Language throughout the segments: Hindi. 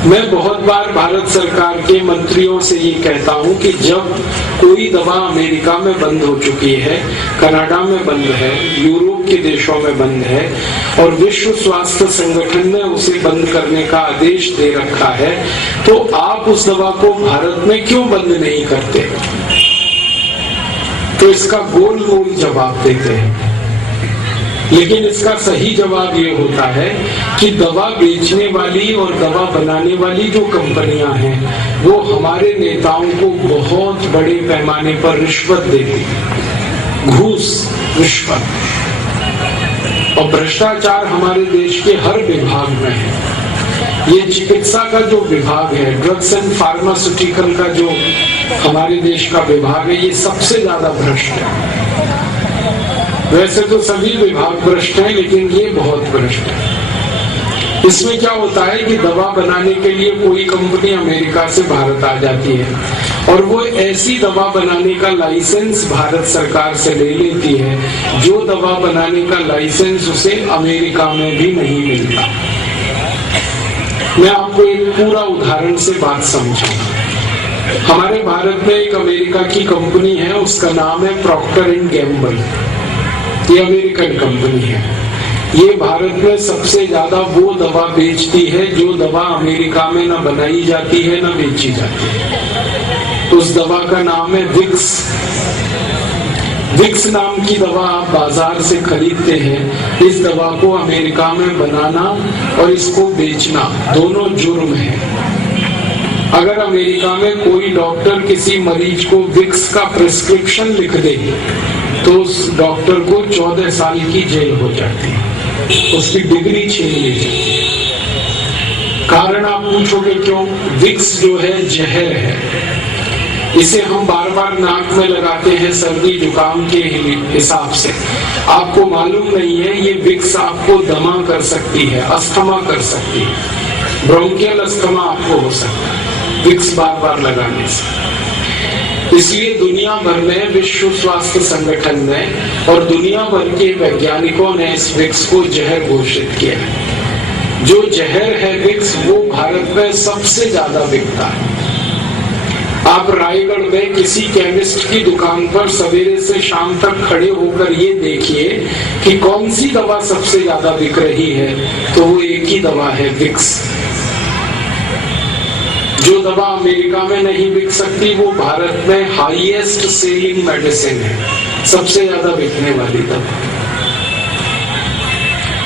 मैं बहुत बार भारत सरकार के मंत्रियों से ये कहता हूँ कि जब कोई दवा अमेरिका में बंद हो चुकी है, कनाडा में बंद है, यूरोप के देशों में बंद है और विश्व स्वास्थ्य संगठन ने उसे बंद करने का आदेश दे रखा है, तो आप उस दवा को भारत में क्यों बंद नहीं करते? तो इसका गोल गोल जवाब देते हैं। लेकिन इसका सही जवाब ये होता है कि दवा बेचने वाली और दवा बनाने वाली जो कंपनियां हैं वो हमारे नेताओं को बहुत बड़े पैमाने पर रिश्वत देती, घूस, रिश्वत और भ्रष्टाचार हमारे देश के हर विभाग में है। ये चिकित्सा का जो विभाग है, ड्रग्स एंड फार्मास्यूटिकल का जो हमारे देश का विभाग है, ये सबसे ज्यादा भ्रष्ट है। वैसे तो सभी विभाग भ्रष्ट हैं, लेकिन ये बहुत भ्रष्ट है। इसमें क्या होता है कि दवा बनाने के लिए कोई कंपनी अमेरिका से भारत आ जाती है और वो ऐसी दवा बनाने का लाइसेंस भारत सरकार से ले लेती है जो दवा बनाने का लाइसेंस उसे अमेरिका में भी नहीं मिलता। मैं आपको एक पूरा उदाहरण से बात समझाऊंगा। हमारे भारत में एक अमेरिका की कंपनी है, उसका नाम है प्रॉक्टर एंड गैम्बल। ये अमेरिकन कंपनी है। ये भारत में सबसे ज्यादा वो दवा बेचती है जो दवा अमेरिका में न बनाई जाती है न बेची जाती है। उस दवा का नाम है विक्स। विक्स नाम की दवा आप बाजार से खरीदते हैं। इस दवा को अमेरिका में बनाना और इसको बेचना दोनों जुर्म है। अगर अमेरिका में कोई डॉक्टर किसी मरीज को विक्स का प्रिस्क्रिप्शन लिख दे तो उस डॉक्टर को 14 साल की जेल हो जाती है, उसकी डिग्री छीन ली जाती है। कारण आप पूछोगे क्यों? विक्स जो है जहर है। इसे हम बार बार नाक में लगाते हैं सर्दी जुकाम के हिसाब से। आपको मालूम नहीं है ये विक्स आपको दमा कर सकती है, अस्थमा कर सकती है, ब्रोंकियल अस्थमा आपको हो सकता है विक्स बार बार लगाने से। इसलिए दुनिया भर में विश्व स्वास्थ्य संगठन ने और दुनिया भर के वैज्ञानिकों ने इस विक्स को जहर घोषित किया है। जो जहर है विक्स, वो भारत में सबसे ज्यादा बिकता है। आप रायगढ़ में किसी केमिस्ट की दुकान पर सवेरे से शाम तक खड़े होकर ये देखिए कि कौन सी दवा सबसे ज्यादा बिक रही है, तो वो एक ही दवा है, विक्स। जो दवा अमेरिका में नहीं बिक सकती वो भारत में हाईएस्ट सेलिंग मेडिसिन है, सबसे ज्यादा बिकने वाली दवा।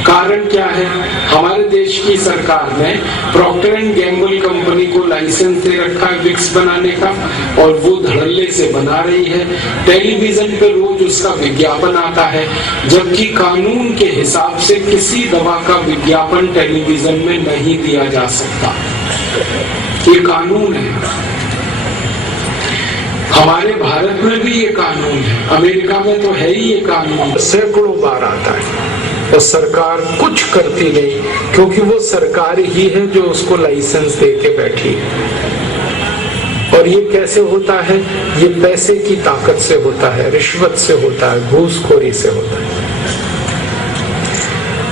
कारण क्या है? हमारे देश की सरकार ने प्रॉक्टर एंड गैम्बल कंपनी को लाइसेंस दे रखा है विक्स बनाने का और वो धड़ल्ले से बना रही है। टेलीविजन पे रोज उसका विज्ञापन आता है, जबकि कानून के हिसाब से किसी दवा का विज्ञापन टेलीविजन में नहीं दिया जा सकता। ये कानून है। हमारे भारत में भी ये कानून है, अमेरिका में तो है ही ये कानून। सैकड़ों बार आता है और सरकार कुछ करती नहीं, क्योंकि वो सरकार ही है जो उसको लाइसेंस दे के बैठी है। और ये कैसे होता है? ये पैसे की ताकत से होता है, रिश्वत से होता है, घूसखोरी से होता है।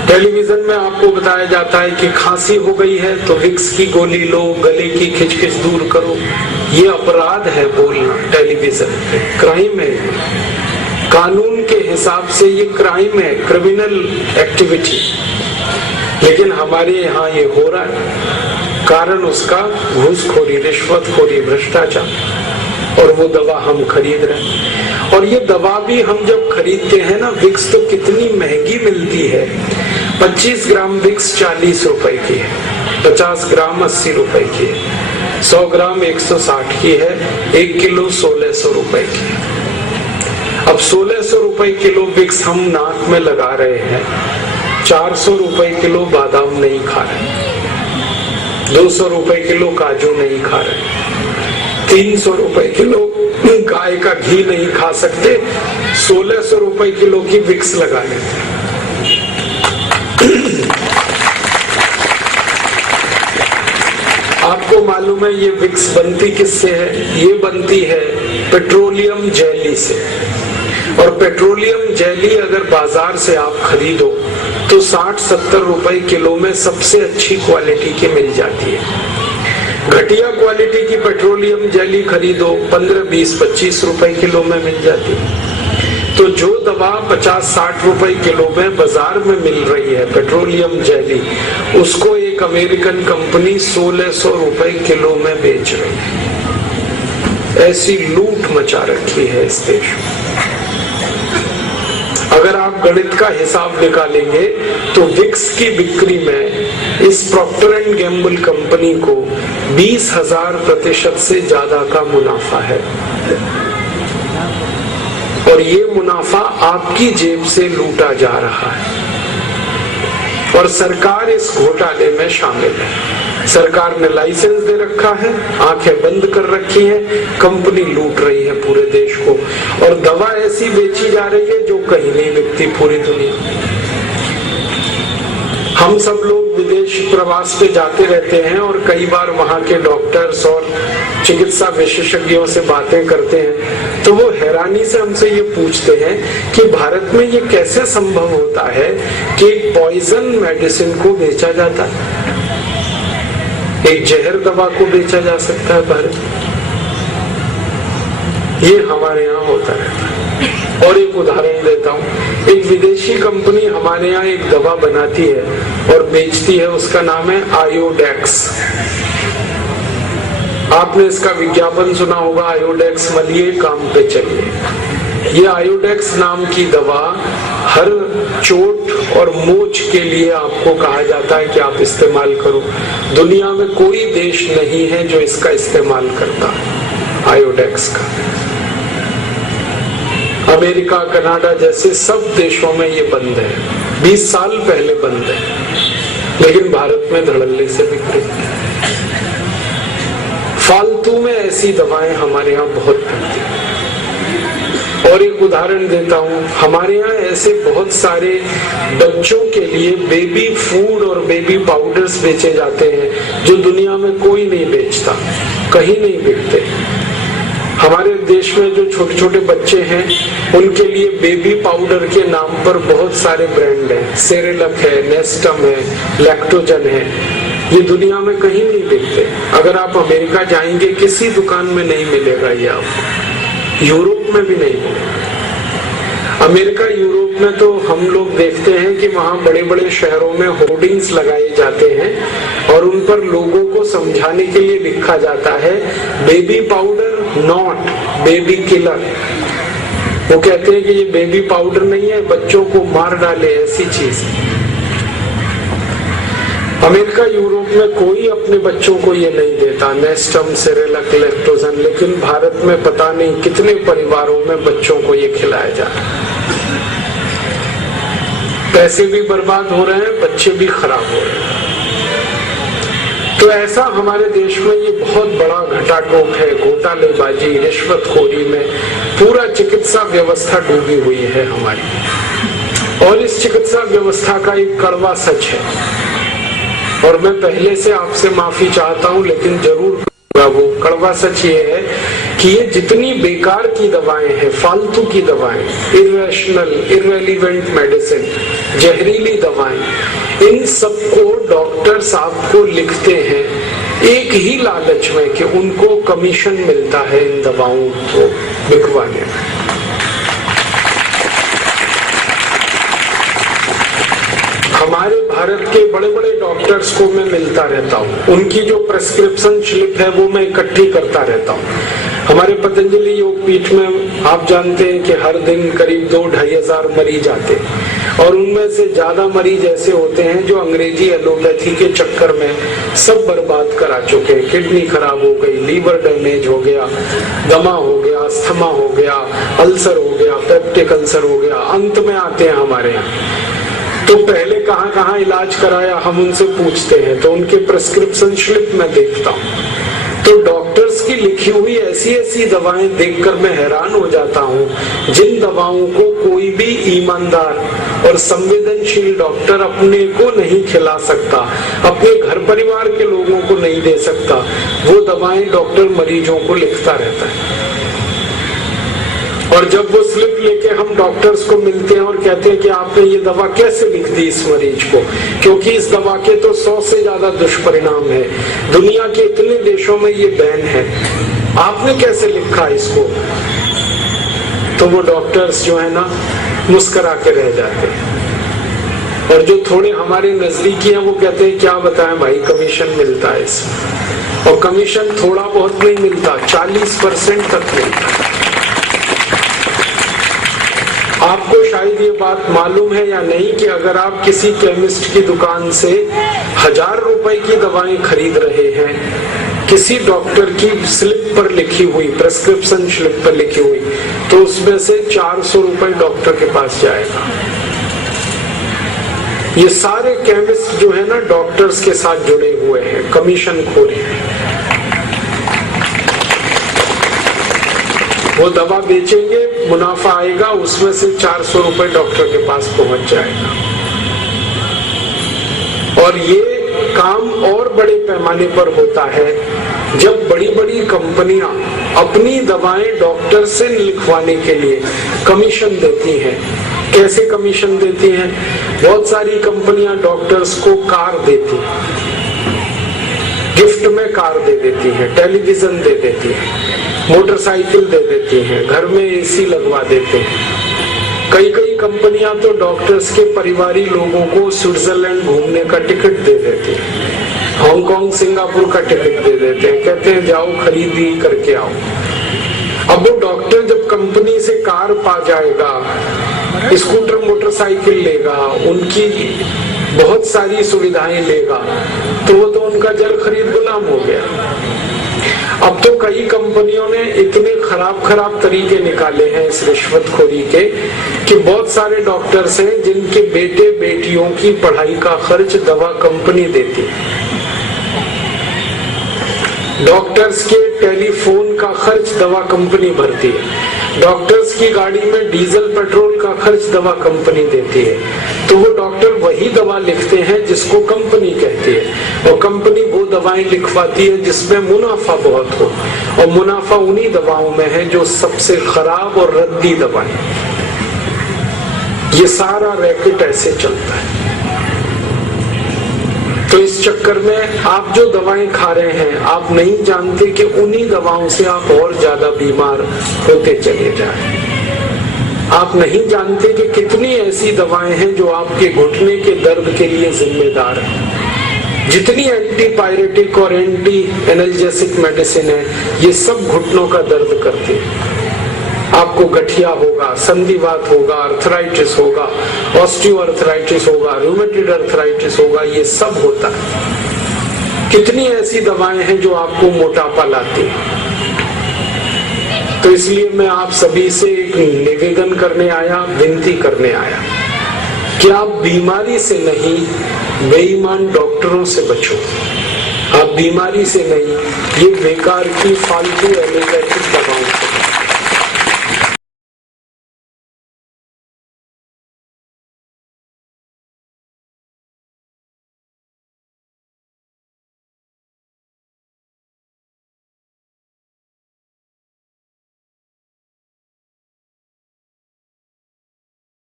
टेलीविजन में आपको बताया जाता है कि खांसी हो गई है तो विक्स की गोली लो, गले की खिचखिच दूर करो। ये अपराध है बोलना टेलीविजन पे, क्राइम है। कानून के हिसाब से ये क्राइम है, क्रिमिनल एक्टिविटी। लेकिन हमारे यहाँ ये हो रहा है, कारण उसका घूसखोरी, रिश्वतखोरी, भ्रष्टाचार। और वो दवा हम खरीद रहे हैं। और ये दवा भी हम जब खरीदते हैं ना, विक्स तो कितनी महंगी मिलती है। 25 ग्राम विक्स 40 रुपए की है, 50 ग्राम 80 रुपए की है, 100 ग्राम 160 की है, 1 किलो 1600 रुपए की है। अब 1600 रुपए किलो विक्स हम नाक में लगा रहे हैं, 400 रुपए किलो बादाम नहीं खा रहे, 200 रुपए किलो काजू नहीं खा रहे, 300 रुपए किलो गाय का घी नहीं खा सकते, 1600 रुपए किलो की विक्स लगा लेते हैं। आपको मालूम है ये विक्स बनती किससे है? ये बनती है पेट्रोलियम जेली से। और पेट्रोलियम जेली अगर बाजार से आप खरीदो तो 60-70 रुपए किलो में सबसे अच्छी क्वालिटी की मिल जाती है। घटिया क्वालिटी की पेट्रोलियम जेली खरीदो 15, 20, 25 रुपए किलो में मिल जाती है। तो जो दवा 50-60 रुपए किलो में बाजार में मिल रही है पेट्रोलियम जेली, उसको एक अमेरिकन कंपनी 1600 रुपए किलो में बेच रही है। ऐसी लूट मचा रखी है इस देश में। अगर आप गणित का हिसाब निकालेंगे तो विक्स की बिक्री में इस प्रॉक्टर एंड गैम्बल कंपनी को 20,000% से ज्यादा का मुनाफा है, और ये मुनाफा आपकी जेब से लूटा जा रहा है, और सरकार इस घोटाले में शामिल है। सरकार ने लाइसेंस दे रखा है, आंखें बंद कर रखी है, कंपनी लूट रही है पूरे देश को, और दवा ऐसी बेची जा रही है जो कहीं नहीं बिकती पूरी दुनिया। हम सब लोग विदेश प्रवास पे जाते रहते हैं और कई बार वहां के डॉक्टर्स और चिकित्सा विशेषज्ञों से बातें करते हैं, तो वो हैरानी से हमसे ये पूछते हैं कि भारत में ये कैसे संभव होता है कि एक पॉइजन मेडिसिन को बेचा जाता है, एक जहर दवा को बेचा जा सकता है भारत। ये हमारे यहाँ होता रहता है। और एक उदाहरण देता हूँ, एक विदेशी कंपनी हमारे यहाँ एक दवा बनाती है और बेचती है, उसका नाम है आयोडेक्स। आपने इसका विज्ञापन सुना होगा, आयोडेक्स मलिए काम पे चलिए। ये आयोडेक्स नाम की दवा हर चोट और मोच के लिए आपको कहा जाता है कि आप इस्तेमाल करो। दुनिया में कोई देश नहीं है जो इसका इस्तेमाल करता आयोडेक्स का। अमेरिका, कनाडा जैसे सब देशों में ये बंद है, 20 साल पहले बंद है, लेकिन भारत में धड़ल्ले से बिक रही है। फालतू में ऐसी दवाएं हमारे यहाँ बहुत मिलती हैं। और एक उदाहरण देता हूँ, हमारे यहाँ ऐसे बहुत सारे बच्चों के लिए बेबी फूड और बेबी पाउडर्स बेचे जाते हैं जो दुनिया में कोई नहीं बेचता, कहीं नहीं बिकते। हमारे देश में जो छोटे छोटे बच्चे हैं उनके लिए बेबी पाउडर के नाम पर बहुत सारे ब्रांड हैं, सेरेलक है, नेस्टम है, लैक्टोजन है, ये दुनिया में कहीं नहीं बिकते। अगर आप अमेरिका जाएंगे किसी दुकान में नहीं मिलेगा ये आपको, यूरोप में भी नहीं मिलेगा। अमेरिका, यूरोप में तो हम लोग देखते हैं कि वहाँ बड़े बड़े शहरों में होर्डिंग्स लगाए जाते हैं और उन पर लोगों को समझाने के लिए लिखा जाता है baby powder not baby killer. वो कहते हैं कि ये बेबी पाउडर नहीं है, बच्चों को मार डाले, ऐसी चीज। अमेरिका, यूरोप में कोई अपने बच्चों को ये नहीं देता, नेस्टम, सेरेलक, लैक्टोजन, लेकिन भारत में पता नहीं कितने परिवारों में बच्चों को ये खिलाया जा रहा है। पैसे भी बर्बाद हो रहे हैं, बच्चे भी खराब हो रहे हैं। तो ऐसा हमारे देश में ये बहुत बड़ा घटाटोप है, घोटालेबाजी, रिश्वतखोरी में पूरा चिकित्सा व्यवस्था डूबी हुई है हमारी। और इस चिकित्सा व्यवस्था का एक कड़वा सच है, और मैं पहले से आपसे माफी चाहता हूं, लेकिन जरूर वो कड़वा सच ये है कि ये जितनी बेकार की दवाएं हैं, फालतू की दवाएं, इरेशनल, इररेलेवेंट मेडिसिन, जहरीली दवाएं, इन सबको डॉक्टर्स आपको लिखते हैं एक ही लालच में कि उनको कमीशन मिलता है इन दवाओं को बिकवाने में। हमारे भारत के बड़े बड़े डॉक्टर्स को मैं मिलता रहता हूँ, उनकी जो प्रेस्क्रिप्शन स्लिप है वो मैं इकट्ठी करता रहता हूँ। हमारे पतंजलि योग पीठ में आप जानते हैं कि हर दिन करीब 2-2.5 हजार मरीज आते हैं, और उनमें से ज्यादा मरीज ऐसे होते हैं जो अंग्रेजी एलोपैथी के चक्कर में सब बर्बाद करा चुके हैं। किडनी खराब हो गई, लीवर डैमेज हो गया, दमा हो गया, अस्थमा हो गया, अल्सर हो गया, पेप्टिक अल्सर हो गया, अंत में आते हैं हमारे यहाँ। तो पहले कहाँ कहाँ इलाज कराया हम उनसे पूछते हैं, तो उनके प्रेस्क्रिप्शन स्लिप में देखता हूँ, तो डॉक्टर्स की लिखी हुई ऐसी ऐसी दवाएं देखकर मैं हैरान हो जाता हूँ, जिन दवाओं को कोई भी ईमानदार और संवेदनशील डॉक्टर अपने को नहीं खिला सकता, अपने घर परिवार के लोगों को नहीं दे सकता, वो दवाएं डॉक्टर मरीजों को लिखता रहता है। और जब वो स्लिप लेके हम डॉक्टर्स को मिलते हैं और कहते हैं कि आपने ये दवा कैसे लिख दी इस मरीज को, क्योंकि इस दवा के तो 100 से ज्यादा दुष्परिणाम है, दुनिया के इतने देशों में ये बैन है, आपने कैसे लिखा इसको, तो वो डॉक्टर्स जो है ना मुस्कुरा के रह जाते हैं। और जो थोड़े हमारे नजदीकी हैं वो कहते हैं क्या बताएं भाई, कमीशन मिलता है इसमें, और कमीशन थोड़ा बहुत नहीं मिलता, 40% तक मिलता है। आपको शायद ये बात मालूम है या नहीं कि अगर आप किसी केमिस्ट की दुकान से 1000 रुपए की दवाएं खरीद रहे हैं, किसी डॉक्टर की स्लिप पर लिखी हुई, प्रेस्क्रिप्शन स्लिप पर लिखी हुई, तो उसमें से 400 रुपए डॉक्टर के पास जाएगा। ये सारे केमिस्ट जो है ना डॉक्टर्स के साथ जुड़े हुए हैं, कमीशन खोरे हैं। वो दवा बेचेंगे, मुनाफा आएगा, उसमें से 400 रुपए डॉक्टर के पास पहुंच जाएगा। और ये काम और बड़े पैमाने पर होता है जब बड़ी बड़ी कंपनियां अपनी दवाएं डॉक्टर से लिखवाने के लिए कमीशन देती हैं। कैसे कमीशन देती हैं? बहुत सारी कंपनियां डॉक्टर्स को कार देती हैं, गिफ्ट में कार दे देती हैं, टेलीविजन दे देती हैं, मोटरसाइकिल दे देती हैं, घर में एसी लगवा देते हैं। कई कई कंपनियां तो डॉक्टर्स के परिवारी लोगों को स्विट्जरलैंड घूमने का टिकट दे देती हैं, हांगकांग सिंगापुर का टिकट दे देते हैं, कहते हैं जाओ खरीदी करके आओ। अब वो डॉक्टर जब कंपनी से कार पा जाएगा, स्कूटर मोटरसाइकिल लेगा, उनकी बहुत सारी सुविधाएं लेगा, तो वो तो उनका जल खरीद गुलाम हो गया। अब तो कई कंपनियों ने इतने खराब तरीके निकाले हैं इस रिश्वतखोरी के कि बहुत सारे डॉक्टर्स हैं जिनके बेटे बेटियों की पढ़ाई का खर्च दवा कंपनी देती है, डॉक्टर्स के टेलीफोन का खर्च दवा कंपनी भरती है, डॉक्टर्स की गाड़ी में डीजल पेट्रोल का खर्च दवा कंपनी देती है। तो वो डॉक्टर वही दवा लिखते हैं जिसको कंपनी कहती है, और कंपनी वो दवाएं लिखवाती है जिसमें मुनाफा बहुत हो, और मुनाफा उन्हीं दवाओं में है जो सबसे खराब और रद्दी दवाएं। ये सारा रैकेट ऐसे चलता है। तो इस चक्कर में आप जो दवाएं खा रहे हैं, आप नहीं जानते कि उन्हीं दवाओं से आप और ज्यादा बीमार होते चले जाएं। आप नहीं जानते कि कितनी ऐसी दवाएं हैं जो आपके घुटने के दर्द के लिए जिम्मेदार है। जितनी एंटीपायरेटिक और एंटी एनाल्जेसिक मेडिसिन है, ये सब घुटनों का दर्द करती है। आपको गठिया होगा, संधिवात होगा, अर्थराइटिस होगा, ऑस्टियोआर्थराइटिस होगा, रूमेटॉइड अर्थराइटिस होगा, ये सब होता है। कितनी ऐसी दवाएं हैं जो आपको मोटापा लाती है। तो इसलिए मैं आप सभी से एक निवेदन करने आया, विनती करने आया कि आप बीमारी से नहीं, बेईमान डॉक्टरों से बचो। आप बीमारी से नहीं, ये बेकार की फालतू एलोपैथिक दवाओं से